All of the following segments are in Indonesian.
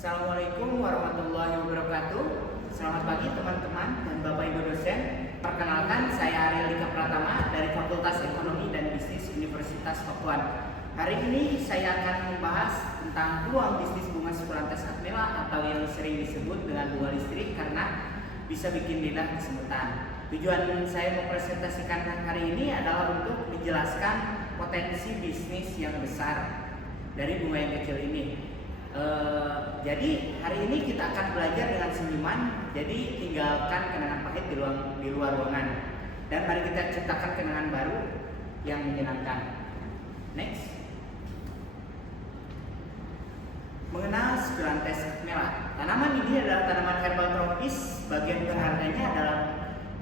Assalamualaikum warahmatullahi wabarakatuh. Selamat pagi teman-teman dan Bapak Ibu dosen. Perkenalkan, saya Ariel Dika Pratama dari Fakultas Ekonomi dan Bisnis Universitas Pakuan. Hari ini saya akan membahas tentang peluang bisnis bunga Sikulantes Akmela atau yang sering disebut dengan bunga listrik karena bisa bikin lidah kesemutan. Tujuan saya mempresentasikan hari ini adalah untuk menjelaskan potensi bisnis yang besar dari bunga yang kecil ini. Jadi hari ini kita akan belajar dengan senyuman. Jadi tinggalkan kenangan pahit di luar ruangan dan mari kita ciptakan kenangan baru yang menyenangkan. Next. Mengenal Sikulantes Akmela. Tanaman ini adalah tanaman herbal tropis. Bagian berharganya adalah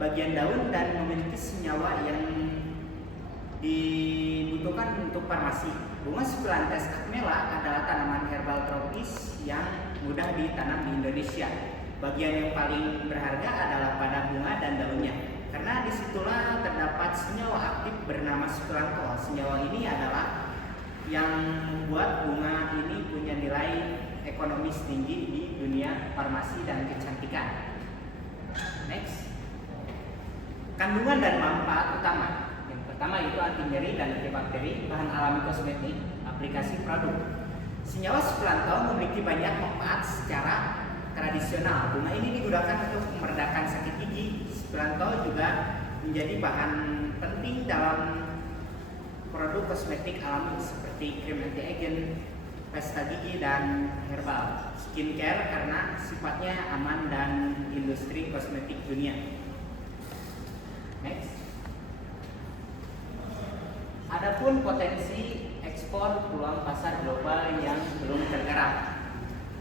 bagian daun dan memiliki senyawa yang dibutuhkan untuk farmasi. Bunga Sikulantes Akmela adalah tanaman herbal tropis yang mudah ditanam di Indonesia. Bagian yang paling berharga adalah pada bunga dan daunnya, karena disitulah terdapat senyawa aktif bernama sukulantol. Senyawa ini adalah yang membuat bunga ini punya nilai ekonomis tinggi di dunia farmasi dan kecantikan. Next. Kandungan dan manfaat utama. Pertama yaitu anti nyeri dan antibakteri, bahan alami kosmetik, aplikasi produk. Senyawa sukulantol memiliki banyak manfaat secara tradisional. Bunga ini digunakan untuk meredakan sakit gigi. Sukulantol juga menjadi bahan penting dalam produk kosmetik alami seperti krim anti-aging, pasta gigi, dan herbal. Skincare karena sifatnya aman dan industri kosmetik dunia. Next. Adapun potensi ekspor peluang pasar global yang belum tergarap.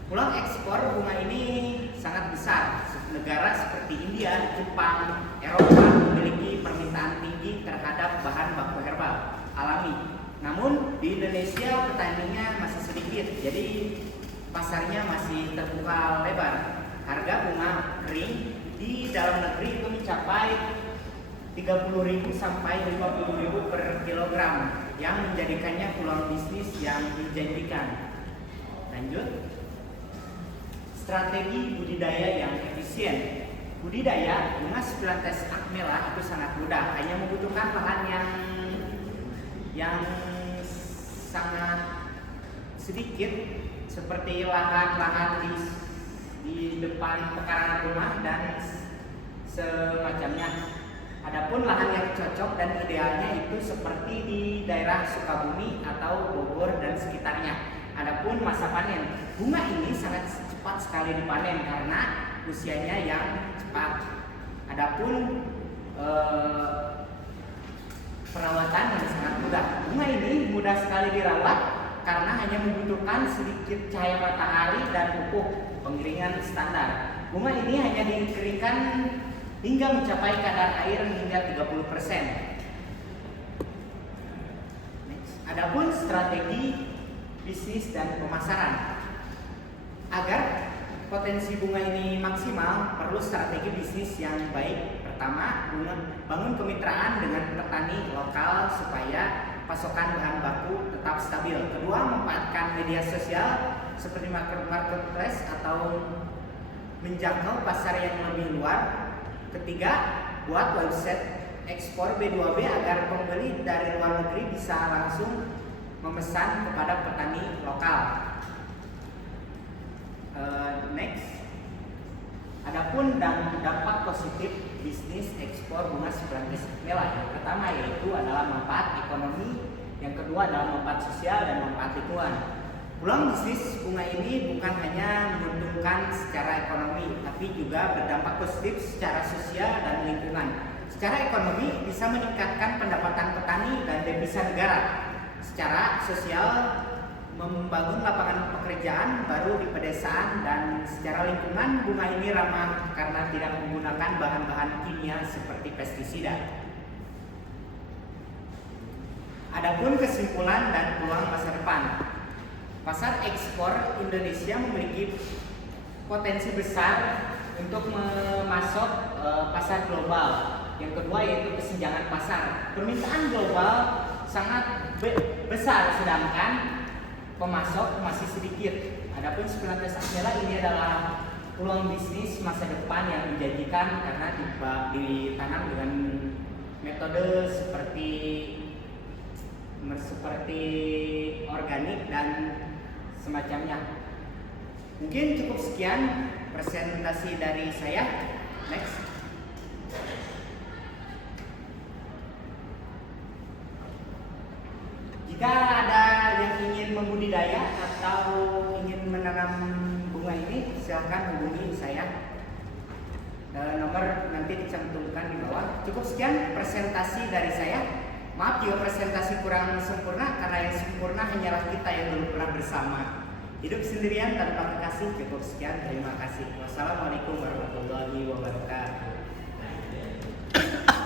Peluang ekspor bunga ini sangat besar. Negara seperti India, Jepang, Eropa memiliki permintaan tinggi terhadap bahan baku herbal alami. Namun di Indonesia petaninya masih sedikit, jadi pasarnya masih terbuka lebar. Harga bunga kering di dalam negeri itu mencapai 30.000 sampai 50.000 per kilogram yang menjadikannya peluang bisnis yang dijanjikan. Lanjut. Strategi budidaya yang efisien. Budidaya bunga Sikulantes Akmela itu sangat mudah, hanya membutuhkan lahan yang sangat sedikit seperti lahan-lahan di depan pekarangan rumah dan semacamnya. Adapun lahan yang cocok dan idealnya itu seperti di daerah Sukabumi atau Bogor dan sekitarnya. Adapun masa panen, bunga ini sangat cepat sekali dipanen karena usianya yang cepat. Adapun perawatan yang sangat mudah. Bunga ini mudah sekali dirawat karena hanya membutuhkan sedikit cahaya matahari dan pupuk penggilingan standar. Bunga ini hanya dikeringkan hingga mencapai kadar air hingga 30%. Adapun strategi bisnis dan pemasaran. Agar potensi bunga ini maksimal, perlu strategi bisnis yang baik. Pertama, bangun kemitraan dengan petani lokal supaya pasokan bahan baku tetap stabil. Kedua, memanfaatkan media sosial seperti marketplace atau menjangkau pasar yang lebih luar. Ketiga, buat website ekspor B2B agar pembeli dari luar negeri bisa langsung memesan kepada petani lokal. Next. Adapun dampak positif bisnis ekspor bunga Sikulantes Akmela. Yang pertama yaitu adalah manfaat ekonomi, yang kedua adalah manfaat sosial dan manfaat lingkungan. Peluang bisnis bunga ini bukan hanya menguntungkan secara ekonomi, tapi juga berdampak positif secara sosial dan lingkungan. Secara ekonomi bisa meningkatkan pendapatan petani dan devisa negara. Secara sosial membangun lapangan pekerjaan baru di pedesaan, dan secara lingkungan bunga ini ramah karena tidak menggunakan bahan-bahan kimia seperti pestisida. Adapun kesimpulan dan peluang masa depan. Pasar ekspor Indonesia memiliki potensi besar untuk memasok pasar global. Yang kedua yaitu kesenjangan pasar. Permintaan global sangat besar sedangkan pemasok masih sedikit. Adapun Splantes acmela ini adalah peluang bisnis masa depan yang menjanjikan karena ditanam dengan metode seperti organik dan semacamnya. Mungkin cukup sekian presentasi dari saya. Next. Jika ada yang ingin membudidaya atau ingin menanam bunga ini, silahkan hubungi saya. Nomor nanti dicantumkan di bawah. Cukup sekian presentasi dari saya. Maaf jika presentasi kurang sempurna, karena yang sempurna hanyalah kita yang belum pernah bersama. Hidup sendirian tanpa kekasih. Cukup sekian, terima kasih. Wassalamualaikum warahmatullahi wabarakatuh.